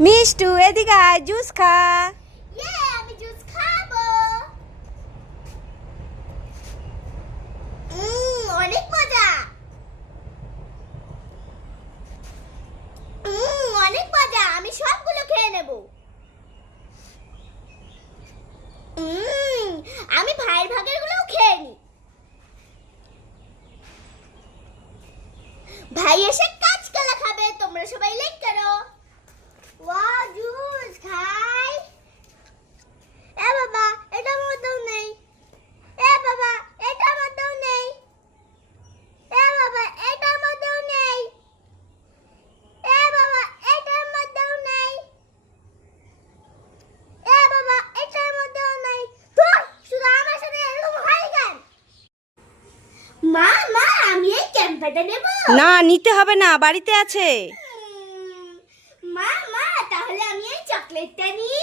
মিষ্টু, এদিকে আয়, জুস খা। আমি জুস খাব। সবগুলো খেয়ে আমি ভাগের খেয়ে ভাই এসে কাজ খাবে। তোমরা সবাই লাইক করো। এ বাবা এটা নেই এ বাবা এটা নেই এ বাবা মধ্যেও নেই এ বাবা নেই এ বাবা নেই মা মা আমি না, নিতে হবে না, বাড়িতে আছে উম, মা মা তাহলে আমি এই চকলেটটা নিই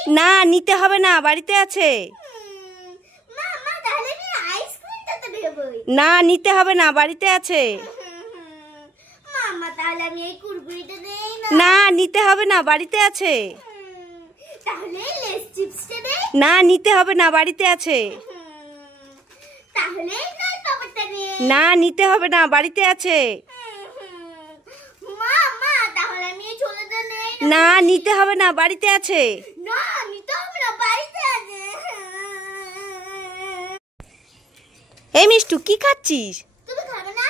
না? নিতে হবে না বাড়িতে আছে। না নিতে হবে না বাড়িতে আছে। না। না নিতে হবে না বাড়িতে আছে। না নিতে হবে না বাড়িতে আছে। না নিতে হবে না বাড়িতে আছে মা মা তাহলে আমি এই ছোলাটা নেই না নিতে হবে না বাড়িতে আছে। না আমি হবে না বাড়িতে আছে। এই মিষ্টু কি খাচ্ছিস? তুমি খাবে না?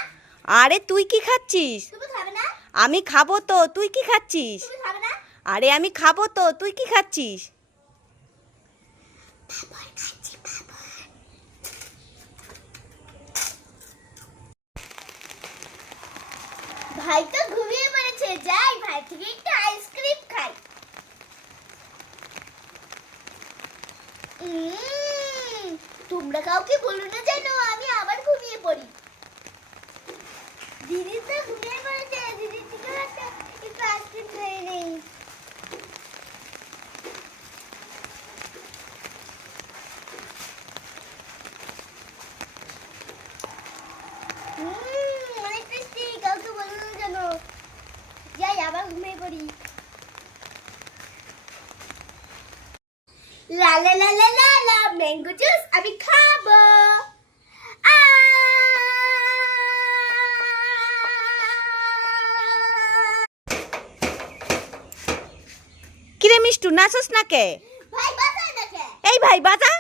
আরে তুই কি খাচ্ছিস? তুমি খাবে না? আমি খাব তো তুই কি খাচ্ছিস? তুমি খাবে না? আরে আমি খাব তো তুই কি খাচ্ছিস? ভাই তো ঘুমিয়ে পড়েছে যাই ভাই থেকে একটু আইসক্রিম খাই উম, তোমরা কাউকে বলো না জানো আমি আবার ঘুমিয়ে পড়ি। দিদি তো ঘুমিয়ে পড়েছে দিদির থেকে একটা আইসক্রিম খেয়ে নেই। অনেক টেস্টি কাউকে বলো না জানো যাই, আবার ঘুমিয়ে পড়ি। লা লা লা লা লা ম্যাঙ্গো জুস আমি খাব। কিরে মিষ্টু নাচস না কে এই ভাই বাজা।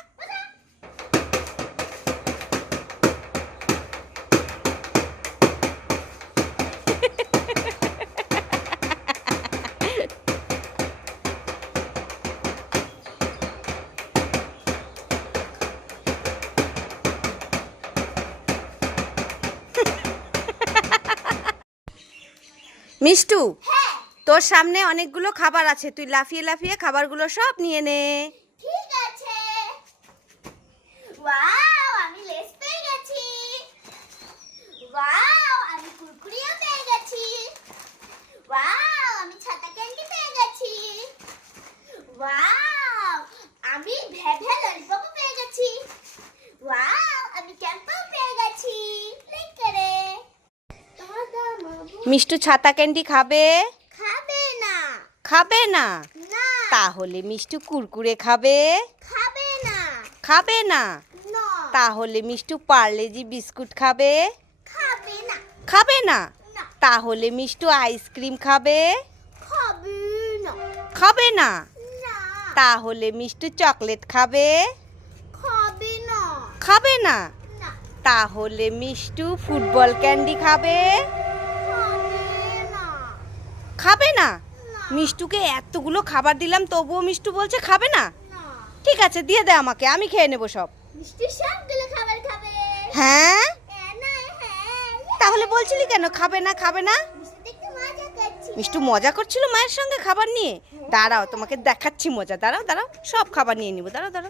মিষ্টু হ্যাঁ? তোর সামনে অনেকগুলো খাবার আছে তুই লাফিয়ে লাফিয়ে খাবারগুলো সব নিয়ে নে। ঠিক আছে। ওয়াও আমি লেস পেয়ে গেছি। ওয়াও আমি কুরকুরিও পেয়ে গেছি। ওয়াও আমি ছাতা ক্যান্ডি পেয়ে গেছি। ওয়াও আমি ললিপপ পেয়ে গেছি। ওয়াও আমি ক্যাম্পাও পেয়ে গেছি। করে। মিষ্টু ছাতা ক্যান্ডি খাবে? খাবে না। খাবে না? না। তাহলে মিষ্টু কুরকুরে খাবে? খাবে না। খাবে না? না। তাহলে মিষ্টু পার্লেজি বিস্কুট খাবে? খাবে না। খাবে না? না। তাহলে মিষ্টু আইসক্রিম খাবে? খাবে না। খাবে না? না। তাহলে মিষ্টু চকলেট খাবে? খাবে না। খাবে না? তাহলে মিষ্টু ফুটবল ক্যান্ডি খাবে? খাবে না? মিষ্টুকে এতগুলো খাবার দিলাম তবুও মিষ্টু বলছে খাবে না? ঠিক আছে দিয়ে দে আমাকে আমি খেয়ে নেব সব। হ্যাঁ? হ্যাঁ হ্যাঁ। তাহলে বলছিলি কেন খাবে না খাবে না? মিষ্টু মজা করছিল মায়ের সঙ্গে খাবার নিয়ে? দাঁড়াও তোমাকে দেখাচ্ছি মজা দাঁড়াও দাঁড়াও সব খাবার নিয়ে নিবো দাঁড়াও দাঁড়াও।